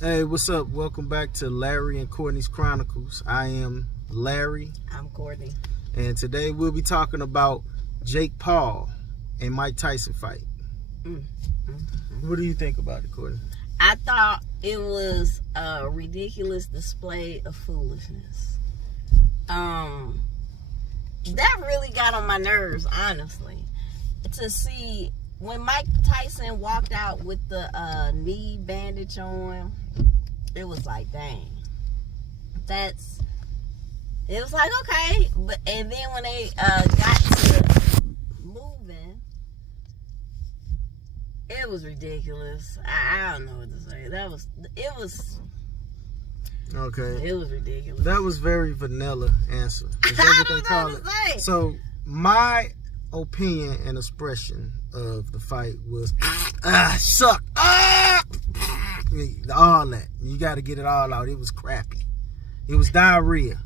Hey, what's up? Welcome back to Larry and Courtney's Chronicles. I am Larry. I'm Courtney. And today we'll be talking about Jake Paul and Mike Tyson fight. What do you think about it, Courtney? I thought it was a ridiculous display of foolishness. That really got on my nerves, honestly. To see when Mike Tyson walked out with the knee bandage on, it was like, dang. It was like, okay. And then when they got to moving, it was ridiculous. I don't know what to say. Okay. It was ridiculous. That was very vanilla answer. Is that I what don't they call know it? what to say. So my opinion and expression of the fight was suck. All that. You got to get it all out. It was crappy. It was diarrhea.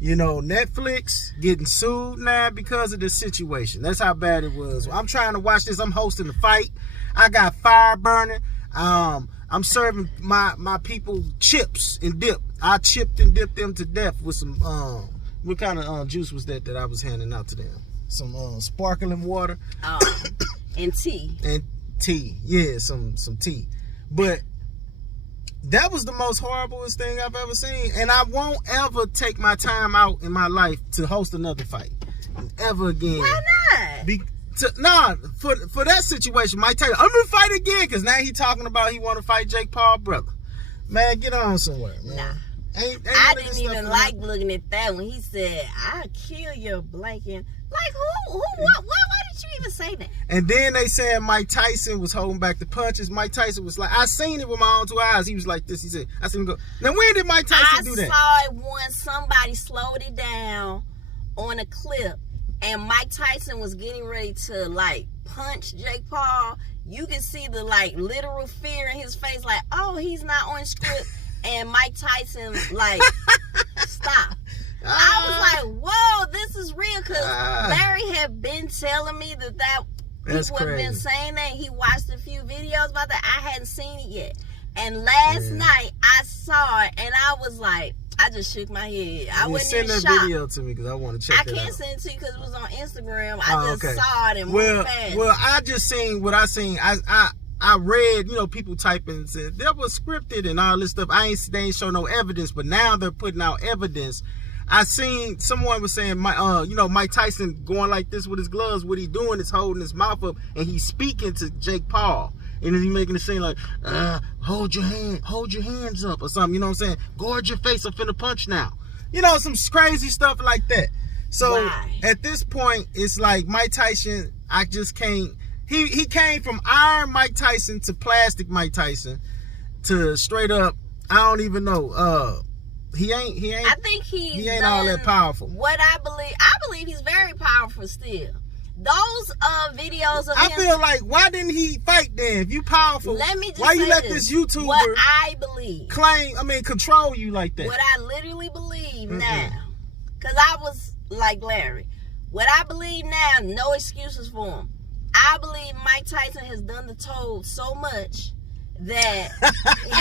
You know, Netflix getting sued now because of this situation. That's how bad it was. I'm trying to watch this. I'm hosting the fight. I got fire burning. I'm serving my people chips and dip. I chipped and dipped them to death with some what kind of juice was that I was handing out to them? Some sparkling water. And tea. And tea. Yeah, some tea. But that was the most horriblest thing I've ever seen. And I won't ever take my time out in my life to host another fight. Ever again. Why not? For that situation, Mike Tyson, I'm going to fight again. Because now he talking about he want to fight Jake Paul, brother. Man, get on somewhere, man. Nah. Ain't I didn't even like looking at that when he said, I'll kill your blanket. Like, who, why did you even say that? And then they said Mike Tyson was holding back the punches. Mike Tyson was like, I seen it with my own two eyes. He was like this. He said, I seen him go. Now, when did Mike Tyson do that? I saw it once somebody slowed it down on a clip, and Mike Tyson was getting ready to, like, punch Jake Paul. You can see the, like, literal fear in his face, like, oh, he's not on script. And Mike Tyson, like, stop. I was like, whoa, this is real. Because Larry had been telling me that people have been saying that. He watched a few videos about that. I hadn't seen it yet. And last night, I saw it, and I was like, I just shook my head. I wasn't even shocked. Send that video to me because I want to check it out. I can't send it to you because it was on Instagram. I just saw it and moved fast. Well, I just seen what I seen. I read, people typing and said that was scripted and all this stuff. They ain't show no evidence, but now they're putting out evidence. I seen someone was saying, Mike Tyson going like this with his gloves. What he doing is holding his mouth up and he's speaking to Jake Paul. And then he making a scene like, hold your hands up or something. You know what I'm saying? Guard your face. I'm finna punch now. Some crazy stuff like that. So at this point, it's like Mike Tyson, I just can't. He came from Iron Mike Tyson to Plastic Mike Tyson to straight up, I don't even know. He ain't. I think he ain't all that powerful. What I believe he's very powerful still. Those videos of I him. feel like, why didn't he fight then? If you powerful, let me just why say you let this YouTuber what I believe control you like that? What I literally believe now, because I was like Larry. What I believe now, no excuses for him. I believe Mike Tyson has done the toad so much that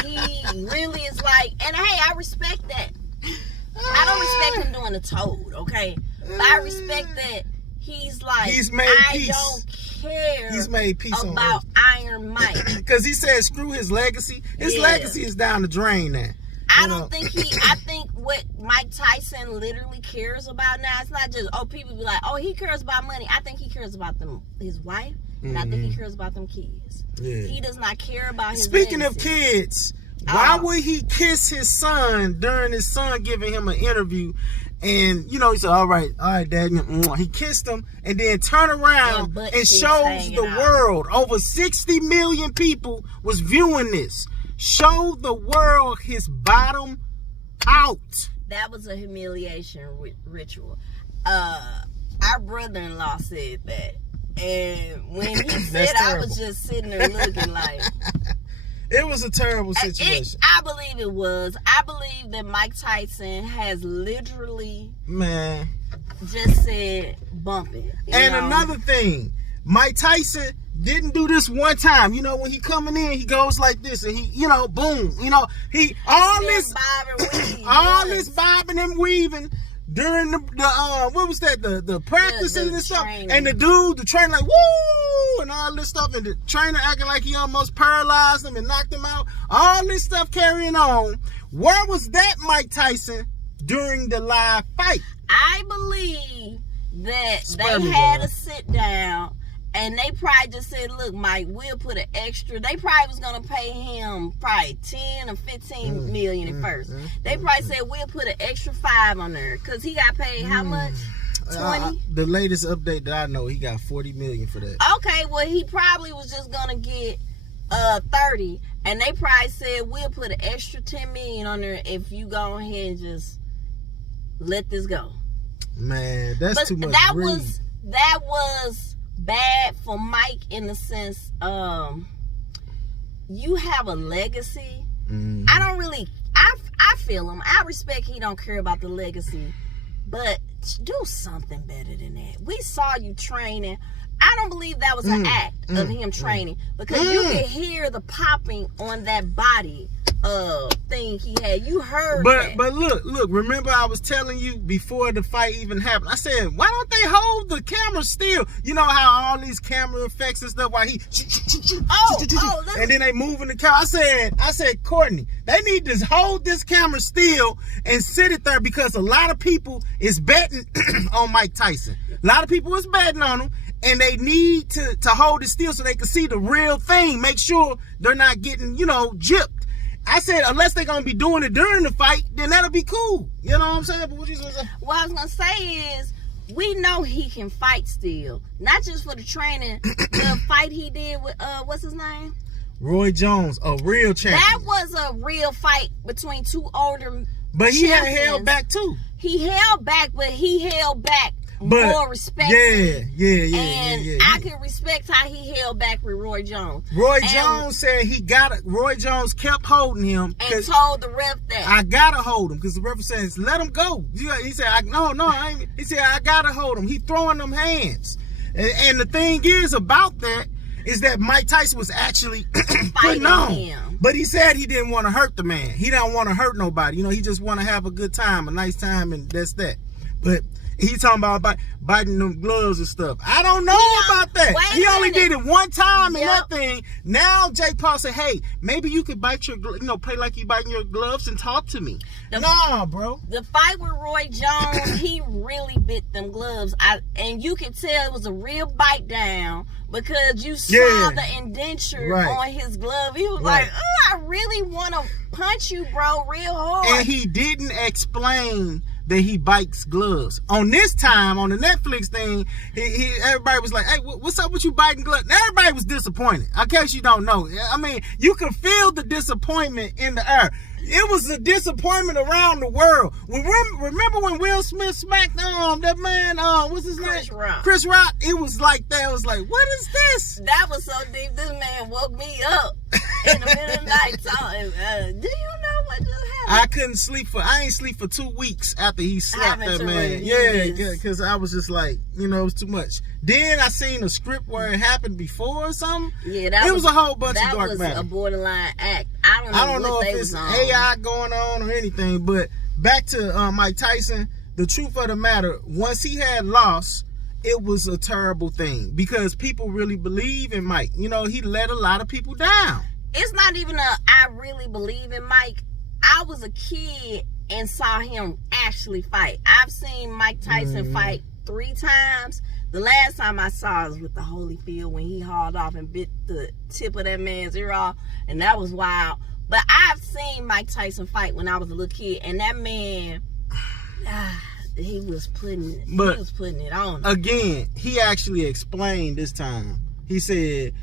he really is like, and hey, I respect that. I don't respect him doing the toad, okay? But I respect that he's like, I don't care he's made peace about Iron Mike. Because he said screw his legacy. His legacy is down the drain now. I think what Mike Tyson literally cares about now, it's not just, people be like, he cares about money. I think he cares about his wife, and I think he cares about them kids. Yeah. He does not care about his Speaking legacy. of kids, why would he kiss his son during his son giving him an interview? And, he said, all right, Dad. He kissed him and then turn around and shows the world. Over 60 million people was viewing this. Show the world his bottom out. That was a humiliation ritual. Our brother-in-law said that. And when he said, I was just sitting there looking like... It was a terrible situation. I believe it was. I believe that Mike Tyson has literally... just said, bump it. And another thing, Mike Tyson didn't do this one time. You know, when he coming in, he goes like this, and he, you know, boom. You know, all this bobbing and weaving during the what was that? The practicing and stuff. Training. And the trainer like woo and all this stuff, and the trainer acting like he almost paralyzed him and knocked him out. All this stuff carrying on. Where was that Mike Tyson during the live fight? I believe that they had a sit down. And they probably just said, look, Mike, we'll put an extra. They probably was going to pay him probably 10 or 15 million at first. They probably said, we'll put an extra 5 on there. Because he got paid how much? 20? The latest update that I know, he got 40 million for that. Okay, well, he probably was just going to get 30. And they probably said, we'll put an extra 10 million on there if you go ahead and just let this go. Man, that's too much greed. That was bad for Mike in the sense you have a legacy. I don't really I feel him. I respect he don't care about the legacy, but do something better than that. We saw you training. I don't believe that was an act of him training, because you could hear the popping on that body thing he had. You heard that. But look, remember I was telling you before the fight even happened, I said, why don't they hold the camera still? You know how all these camera effects and stuff, while he and then they moving the camera. I said, Courtney, they need to hold this camera still and sit it there, because a lot of people is betting on Mike Tyson. A lot of people is betting on him, and they need to hold it still so they can see the real thing, make sure they're not getting, gypped. I said, unless they're going to be doing it during the fight, then that'll be cool. You know what I'm saying? But what you gonna say? What I was going to say is, we know he can fight still. Not just for the training. The fight he did with, what's his name? Roy Jones, a real champion. That was a real fight between two older But he had champions. held back too. He held back, but he held back more respectfully. Yeah. And I can respect how he held back with Roy Jones. Roy Jones said he got it. Roy Jones kept holding him and told the ref that I gotta hold him, because the ref says let him go. He said I ain't. He said I gotta hold him. He throwing them hands, and the thing is about that is that Mike Tyson was actually putting on him. But he said he didn't want to hurt the man. He don't want to hurt nobody. He just want to have a good time, a nice time, and that's that. But he talking about biting them gloves and stuff. I don't know about that. He only did it one time and that thing. Now Jake Paul said, hey, maybe you could bite your, play like you biting your gloves and talk to me. Nah, bro. The fight with Roy Jones, he really bit them gloves. And you could tell it was a real bite down, because you saw the indenture on his glove. He was like, oh, I really want to punch you, bro, real hard. And he didn't explain that he bites gloves. On this time, on the Netflix thing, everybody was like, hey, what's up with you biting gloves? And everybody was disappointed. In case you don't know. I mean, you can feel the disappointment in the air. It was a disappointment around the world. Remember when Will Smith smacked that man, what's his name? Chris Rock. It was like that. It was like, what is this? That was so deep. This man woke me up in the middle of the night talking, do you know what just happened? I ain't sleep for 2 weeks after he slapped that man. Yeah, because I was just like, it was too much. Then I seen a script where it happened before or something. Yeah, it was a whole bunch of dark matter. That was a borderline act. I don't know if it's AI going on or anything, but back to Mike Tyson, the truth of the matter, once he had lost, it was a terrible thing, because people really believe in Mike. He let a lot of people down. It's not even I really believe in Mike. I was a kid and saw him actually fight. I've seen Mike Tyson fight 3 times. The last time I saw was with the Holyfield, when he hauled off and bit the tip of that man's ear off, and that was wild. But I've seen Mike Tyson fight when I was a little kid, and that man, he was putting it on. Again, he actually explained this time. He said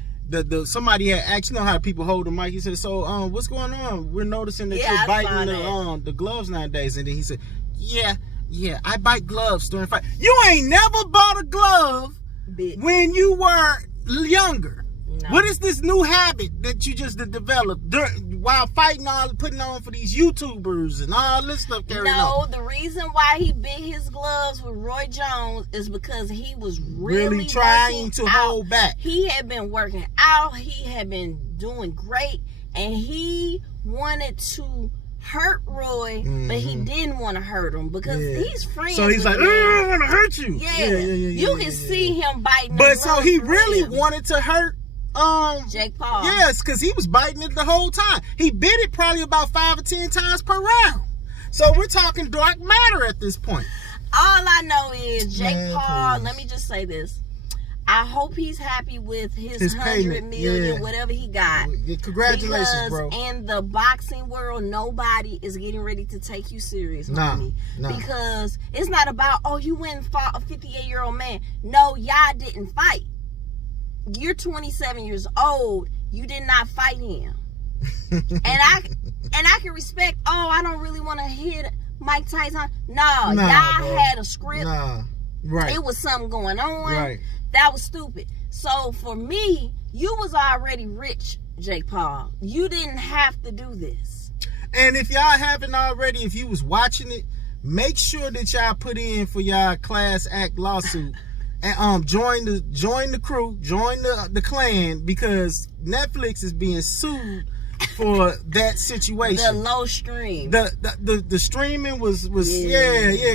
somebody had asked, how people hold the mic. He said, so what's going on? We're noticing that you're biting the gloves nowadays. And then he said, yeah, I bite gloves during fight. You ain't never bought a glove when you were younger. No. What is this new habit that you just developed while fighting putting on for these YouTubers and all this stuff carrying on. No, the reason why he bit his gloves with Roy Jones is because he was really trying to hold back. He had been working out. He had been doing great, and he wanted to hurt Roy, but he didn't want to hurt him because he's friends. So he's like, I want to hurt you. Yeah. You can see him biting. But so he really wanted to hurt Jake Paul. Yes, because he was biting it the whole time. He bit it probably about 5 or 10 times per round. So we're talking dark matter at this point. All I know is Jake Paul, let me just say this. I hope he's happy with his 100 million, whatever he got. Congratulations, because bro. In the boxing world, nobody is getting ready to take you serious, homie. Because it's not about, oh, you went and fought a 58-year-old man. No, y'all didn't fight. You're 27 years old. You did not fight him. and I can respect, oh, I don't really want to hit Mike Tyson. No, y'all had a script. Right. It was something going on. Right. That was stupid. So for me, you was already rich, Jake Paul. You didn't have to do this. And if y'all haven't already, if you was watching it, make sure that y'all put in for y'all class act lawsuit. And join the crew, join the clan, because Netflix is being sued for that situation. The low stream. The streaming was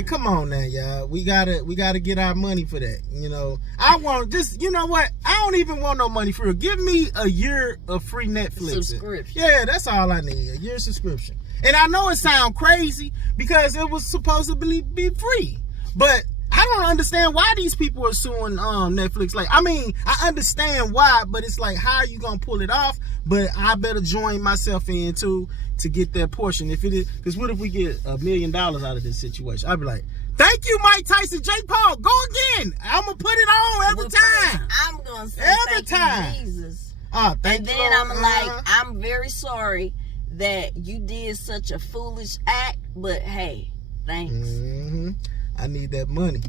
come on now, y'all. We gotta get our money for that. You know, I want just, you know what? I don't even want no money for it. Give me a year of free Netflix subscription. Yeah, that's all I need. A year subscription. And I know it sounds crazy because it was supposed to be free, but I don't understand why these people are suing Netflix. Like, I mean, I understand why, but it's like, how are you gonna pull it off? But I better join myself in too to get that portion. If it is, because what if we get $1 million out of this situation? I'd be like, thank you, Mike Tyson, Jake Paul, go again. I'm gonna put it on every time. I'm gonna say every thank time. You, Jesus. Thank and you, then Lord. I'm like, I'm very sorry that you did such a foolish act, but hey, thanks. I need that money.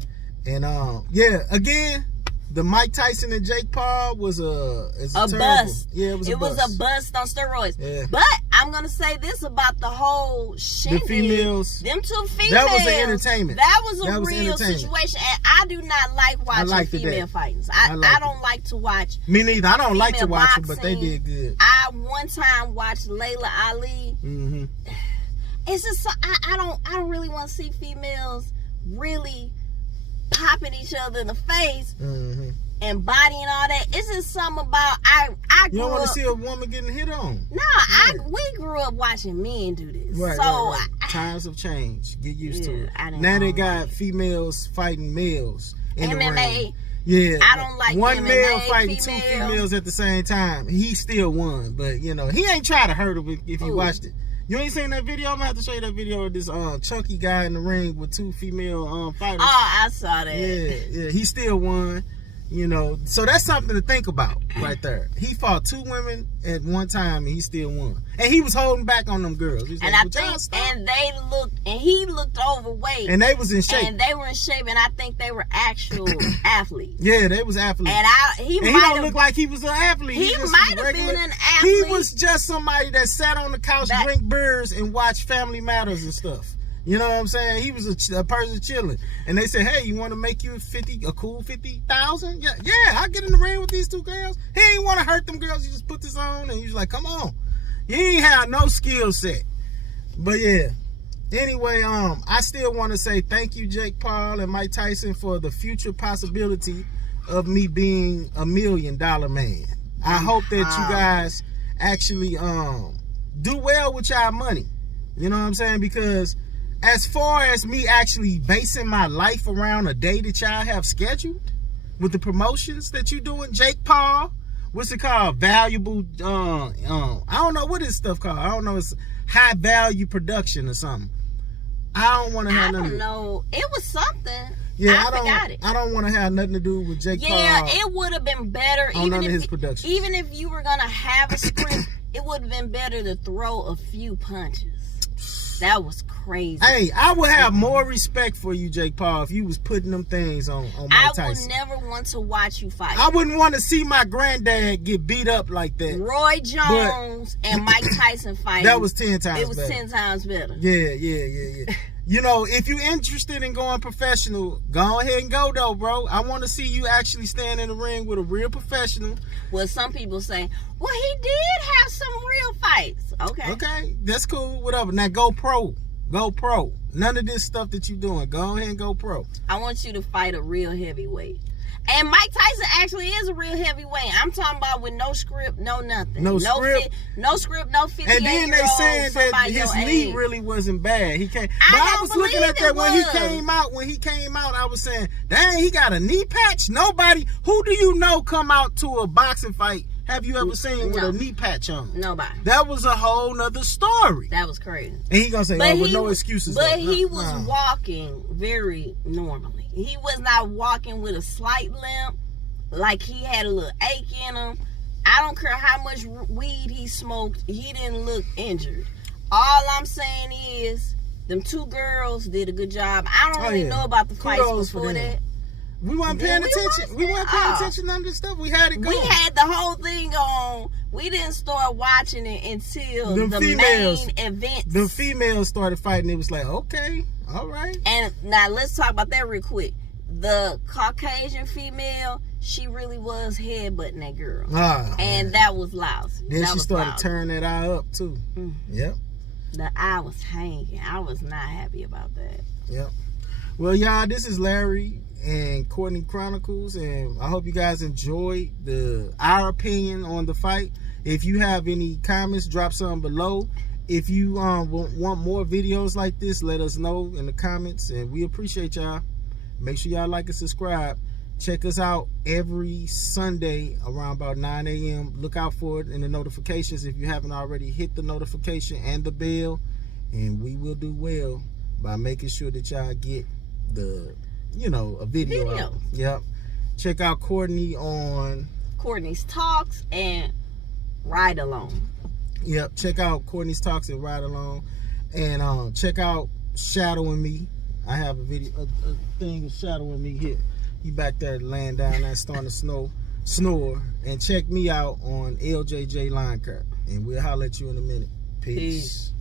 And again, the Mike Tyson and Jake Paul was a bust. Yeah, it was a bust on steroids. Yeah. But I'm gonna say this about the whole shindig. The females. Them two females. That was an entertainment. That was a real situation. And I do not like watching female fightings. I don't like to watch. Me neither. I don't like to watch them, but they did good. I one time watched Layla Ali. It's just I don't really want to see females really popping each other in the face and body and all that. It's just something about I grew You don't want up, to see a woman getting hit on. No, we grew up watching men do this. Right, so times have changed. Get used to it. Now they got females fighting males in the MMA. ring. Yeah, I don't like one MMA, male fighting two females at the same time. He still won, but you know he ain't trying to hurt him if you watched it. You ain't seen that video? I'm gonna have to show you that video of this chunky guy in the ring with two female fighters. Oh, I saw that. Yeah, he still won. You know, so that's something to think about right there. He fought two women at one time and he still won. And he was holding back on them girls. He's and like, he looked overweight. And they was in shape. And they were in shape, and I think they were actual athletes. Yeah, they was athletes. And he don't look like he was an athlete. He might have been an athlete. He was just somebody that sat on the couch, drink beers, and watch Family Matters and stuff. You know what I'm saying? He was a person chilling. And they said, hey, you want to make you a cool 50,000? Yeah, I'll get in the ring with these two girls. He ain't want to hurt them girls. He just put this on and he's like, come on. He ain't have no skill set. But yeah. Anyway, I still want to say thank you, Jake Paul and Mike Tyson, for the future possibility of me being $1 million man. I hope that you guys actually do well with y'all money. You know what I'm saying? Because as far as me actually basing my life around a day that y'all have scheduled with the promotions that you doing, Jake Paul, what's it called? Valuable, I don't know what is stuff called. I don't know. It's high value production or something. I don't want to have nothing. I don't know. It was something. Yeah, I forgot it. I don't want to have nothing to do with Jake Paul. Yeah, it would have been better even if his production. Even if you were gonna have a script, it would have been better to throw a few punches. That was crazy. Hey, I would have more respect for you, Jake Paul, if you was putting them things on Mike Tyson. I would never want to watch you fight. I wouldn't want to see my granddad get beat up like that. Roy Jones and Mike Tyson fighting. That was 10 times better. It was 10 times better. Yeah. You know, if you're interested in going professional, go ahead and go, though, bro. I want to see you actually stand in the ring with a real professional. Well, some people say, well, he did have some real fights. Okay, that's cool, whatever. Now, go pro. Go pro. None of this stuff that you're doing. Go ahead and go pro. I want you to fight a real heavyweight. And Mike Tyson actually is a real heavyweight. I'm talking about with no script, no nothing. No script, no 58-year-old. And then they saying that his knee really wasn't bad. He came. But I was looking at that when he came out. When he came out, I was saying, dang, he got a knee patch. Nobody. Who do you know come out to a boxing fight? Have you ever seen with a knee patch on? Nobody. That was a whole nother story. That was crazy. And he gonna say, with no excuses. But he was walking very normally. He was not walking with a slight limp, like he had a little ache in him. I don't care how much weed he smoked. He didn't look injured. All I'm saying is, them 2 girls did a good job. I don't really know about the fights before that. We weren't paying attention. We weren't paying attention to this stuff. We had it going. We had the whole thing on. We didn't start watching it until the main event. The females started fighting. It was like, okay, all right. And now let's talk about that real quick. The Caucasian female, she really was headbutting that girl. And that was lousy. Then she started turning that eye up too. Yep. The eye was hanging. I was not happy about that. Yep. Well, y'all, this is Larry and Courtney Chronicles, and I hope you guys enjoyed our opinion on the fight. If you have any comments, drop some below. If you want more videos like this, let us know in the comments, and we appreciate y'all. Make sure y'all like and subscribe. Check us out every Sunday around about 9 a.m. Look out for it in the notifications if you haven't already. Hit the notification and the bell, and we will do well by making sure that y'all get a video out. Yep. Check out Courtney on Courtney's Talks and Ride Along. Yep. Check out Courtney's Talks and Ride Along. And check out Shadowing Me. I have a video, a thing of Shadowing Me here. He back there laying down there starting to snore. And check me out on LJJ Line Cut. And we'll holler at you in a minute. Peace.